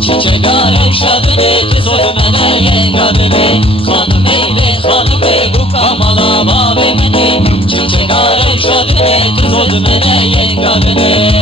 Çiçekler şadını kız olmana yengadını Hanım bey bu kamala babemini Çiçekler şadını kız olmana yengadını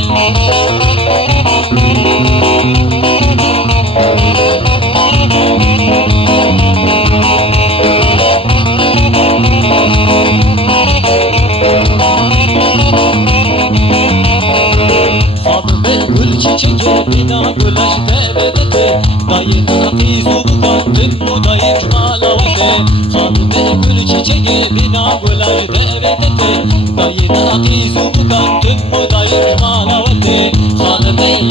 Hanım bey gül çiçeği bina güleş devede Dayına kızıldan tüm bu dayı cumalavde Hanım bey gül çiçeği bina güleş devede Dayına kızıldan tüm bu dayı cumalavde Hanım bey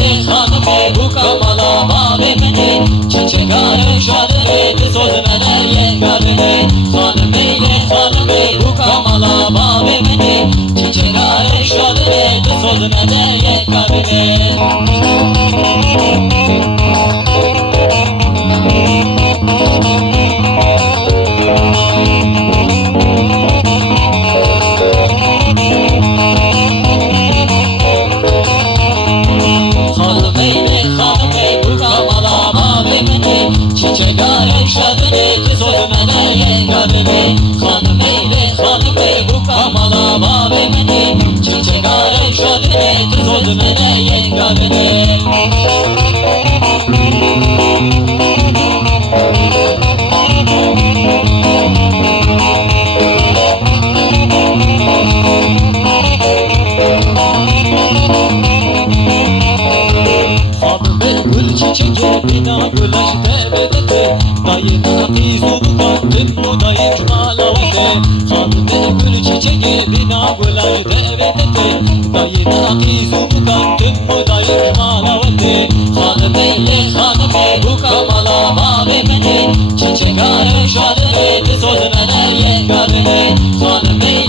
bu kamala babemeni Çiçek arı şadını kız olmana yengadını Hanım bey bu kamala babemeni Çiçek arı şadını kız olmana yengadını Hanım bey bu kamala babemini Çiçek arı şadını kız olmana yengadını Hanım bey bu kamala babemini Çiçek arı şadını kız olmana yengadını Hanım bey gül çiçeği bina güleş devede Dayına kızıldan tüm bu dayı cumalavde Hanım bey gül çiçeği bina güleş devede Dayına kızıldan tüm bu dayı cumalavde Hanım bey bu kamala babemeni Çiçek arı şadını kız olmana yengadını Hanım bey